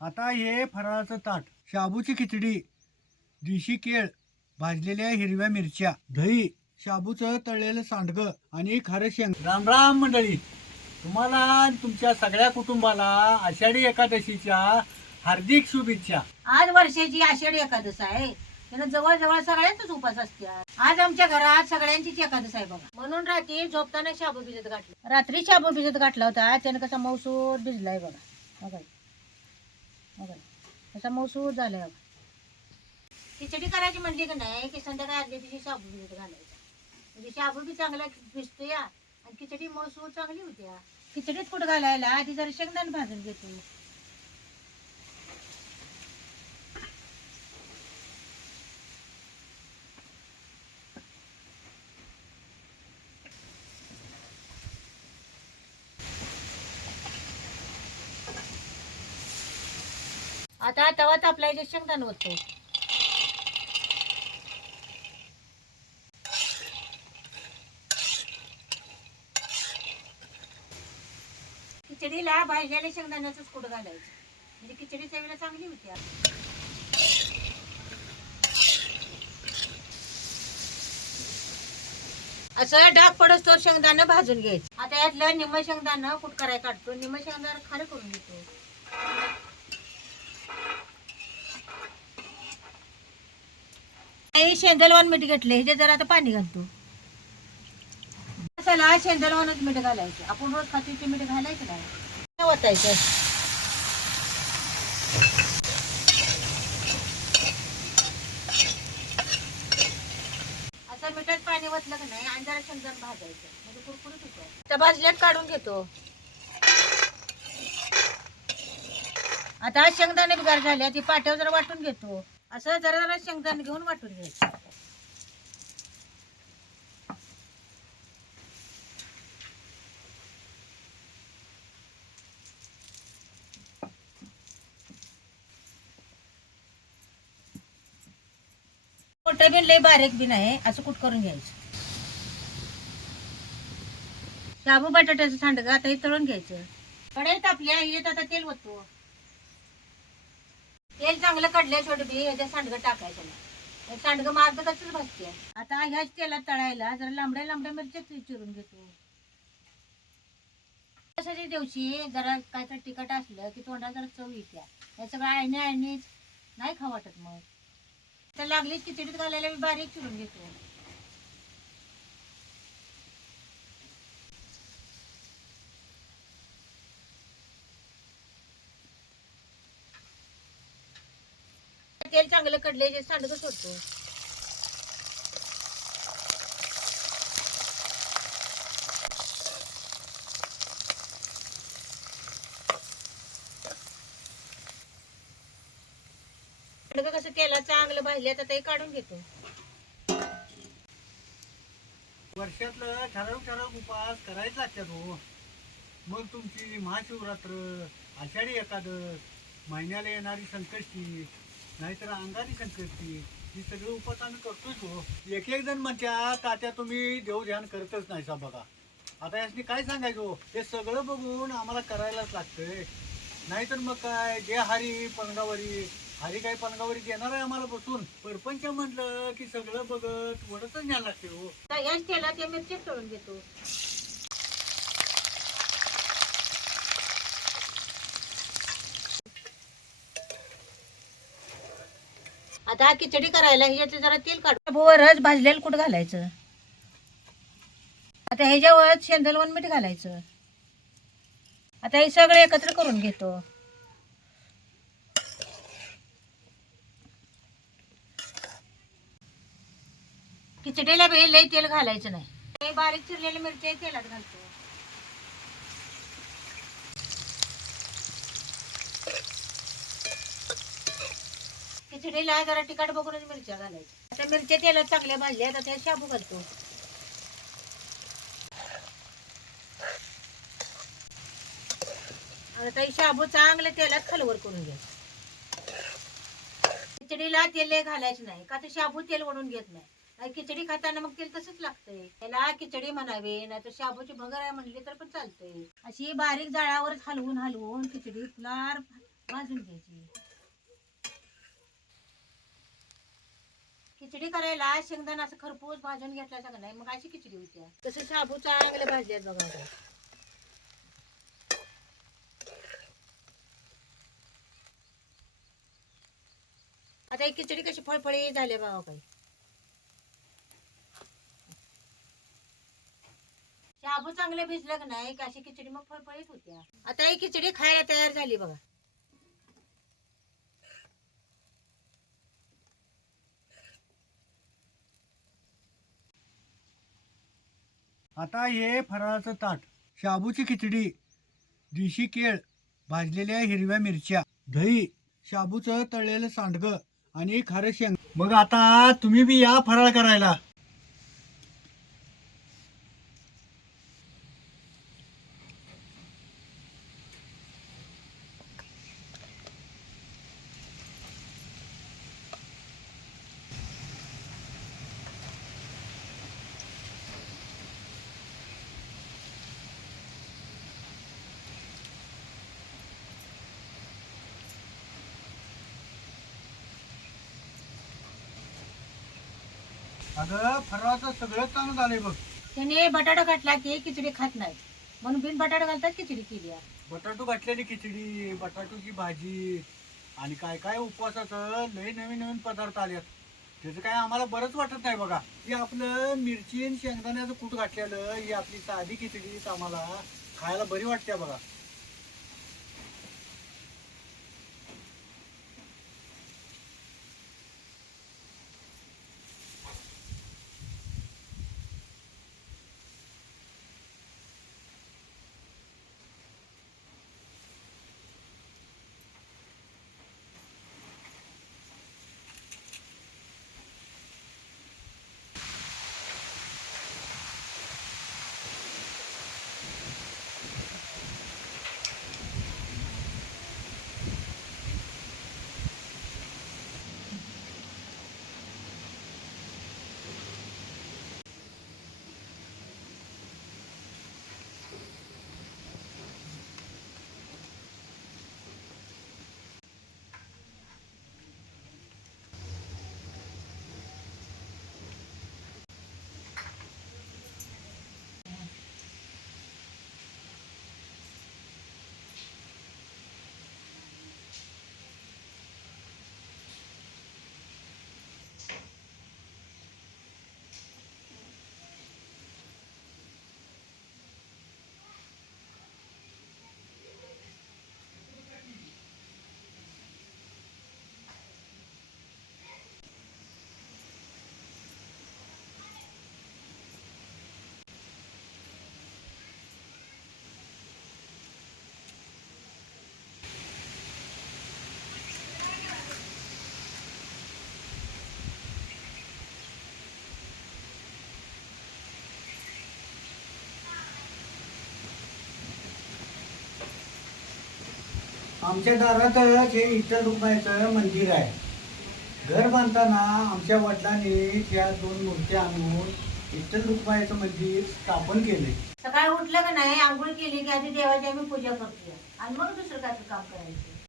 आता हे फराळाचं ताट, शाबूची खिचडी, देशी केळ, भाजलेल्या हिरव्या मिरच्या, दही, शाबूचं तळलेलं सांडगं आणि खारं शेंग. राम राम मंडळी, तुम्हाला आणि तुमच्या सगळ्या कुटुंबाला आषाढी एकादशीच्या हार्दिक शुभेच्छा. आज वर्षाची आषाढी एकादश आहे. त्यानं जवळजवळ सगळ्यांचाच उपास असते. आज आमच्या घरात सगळ्यांचीच एकादश आहे बघा. म्हणून रात्री झोपताना शाबू भिजत घातला. रात्री शाबू भिजत घातला होता. त्यानं कसा मौसूर भिजलाय बघा. बघा कसा मौसूर झालाय बघा. खिचडी करायची म्हणली की नाही की संध्याकाळी आदल्या दिवशी शाबू भिजत घालायचा. म्हणजे शाबू बी चांगला भिजतो या आणि खिचडी मौसूर चांगली होती. खिचडीत कुठं घालायला आधी जरा शेंगदाणे भाजून घेतो. आता तवा तापलायचे शेंगदाणे ओततो. खिचडीला भाजलेल्या शेंगदाण्याचंच कुठं घालायचं म्हणजे खिचडी चवीला चांगली होती. असं डाग पडस तो शेंगदाणा भाजून घ्यायचं. आता यातलं निम्म शेंगदाणा कुट कराय काढतो. निम्म शेंगदाणा खारं करून घेतो. शेंदलवान मीठ घेतले हे जरा आता पाणी घालतो. मसाला शेंदलवानच मीठ घालायचं. आपण रोज खातो ते मीठ घालायचं नाही. ओतायचं. असं मिठात पाणी ओतलं का नाही आणि जरा शेंगदाणा भाजायचं म्हणजे कुरकुरीत होतं. आता भाजल्यात काढून घेतो. आता शेंगदाणे गार झाले ती पाट्यावर जरा वाटून घेतो. असं जरा जरा शेंगदाणे घेऊन वाटून घ्यायचं. मोठं बिन लय बारीक बी नाही असं कुट करून घ्यायचं. शाबू बटाट्याचं सांडगं आता हे तळून घ्यायचं. कढईत आपल्या हिच्यात आता तेल ओततो. तेल चांगलं कडल्या छोटे बी ह्याच्यात सांडगं टाकायचं नाही. सांडगं मार्ग कसंच भाजते. आता ह्याच तेलात तळायला जरा लांबड्या लांबड्या मिरच्या चिरून घेतो. कशाच्या दिवशी जरा काय तर तिखट असलं की तोंडात जरा चव येत्या. हे सगळं आळणीच नाही खाऊ वाटत. मग तर लागलीच खिचडीत घालायला मी बारीक चिरून घेतो. तेल चांगलं कडले जे सांडगं सोडतो. सांडगं कसं तेलात चांगलं भाजले तर ते काढून घेतो. वर्षातलं ठराविक उपास करायचा असतात हो. मग तुमची महाशिवरात्र, आषाढी एकादश, महिन्याला येणारी संकष्टी, नाहीतर अंगारी संकष्टी, ही सगळं उपास आम्ही करतोच हो. एक एक जण म्हणतात तात्या तुम्ही देव ध्यान करतच नाही सा बघा. आता यासनी काय सांगायचं हो, हे सगळं बघून आम्हाला करायलाच लागतंय. नाहीतर मग काय जे हरी पलंगावरी, हरी काय पलंगावरी देणार आहे आम्हाला बसून. परपंच म्हटलं की सगळं बघत वडतच न्यायला लागते हो. याच तेलात ते मिरची तळून घेतो. आता खिचडी करायला ह्याच्यात जरा तेल काढतो. वरच भाजलेलं कुठं घालायचं. आता ह्याच्यावर शेंदलवण मीठ घालायचं. आता हे सगळं एकत्र करून घेतो. खिचडीला बी लई तेल घालायचं नाही. हे बारीक चिरलेल्या मिरच्या तेलात घालतो. खिचडीला जरा तिखट बघूनच मिरच्या घालायच्या. आता मिरच्या तेलात चांगल्या भाजल्या आता त्यात शाबू घालतो. आता हे शाबू चांगलं तेलात खालवर करून घ्या. खिचडीला तेल लय घालायचं नाही का तर शाबू तेल ओढून घेत नाही. खिचडी खाताना मग तेल तसंच लागतंय. त्याला खिचडी म्हणावे नाही तर शाबूची भगर आहे म्हणली तर पण चालतंय. अशी बारीक जाळावर हलवून हलवून खिचडी फुलार भाजून घ्यायची. खिचडी करायला शेंगदाणा असं खरपूस भाजून घेतला सगळं नाही, मग अशी खिचडी होत्या. तसं शाबू चांगले भाजल्यात बघा आता. आता ही खिचडी कशी फळफळी झाली बघा काही. शाबू चांगले भिजलं का नाही की अशी खिचडी मग फळफळीत होत्या. आता ही खिचडी खायला तयार झाली बघा. आता हे फराळाचं ताट, शाबूची खिचडी, देशी केळ, भाजलेल्या हिरव्या मिरच्या, दही, शाबूचं तळलेलं सांडगं आणि खारं शेंग. मग आता तुम्ही बी या फराळ करायला. अगं फराळाचं सगळं चांगलं झालंय बघ. त्याने बटाटा घातला की खिचडी खात नाही, म्हणून बिन बटाटा घालतात खिचडी केली आहे. बटाटू घातलेली खिचडी, बटाटूची भाजी आणि काय काय उपवासाचं लय नवीन नवीन पदार्थ आलेत. त्याचं काय आम्हाला बरंच वाटत नाही बघा. हे आपलं मिरची आणि शेंगदाण्याचं कूट घातलेलं ही आपली साधी खिचडीच आम्हाला खायला बरी वाटते बघा. आमच्या दारात हे विठ्ठल रुक्माईचं मंदिर आहे. घर बांधताना आमच्या वडिलांनी त्या 2 मूर्त्या आणून विठ्ठल रुक्माईचं मंदिर स्थापन केले. सकाळी उठलं का नाही आंघोळ केली की आधी देवाची आम्ही पूजा करतो आणि मग दुसरं काय काम करायचं.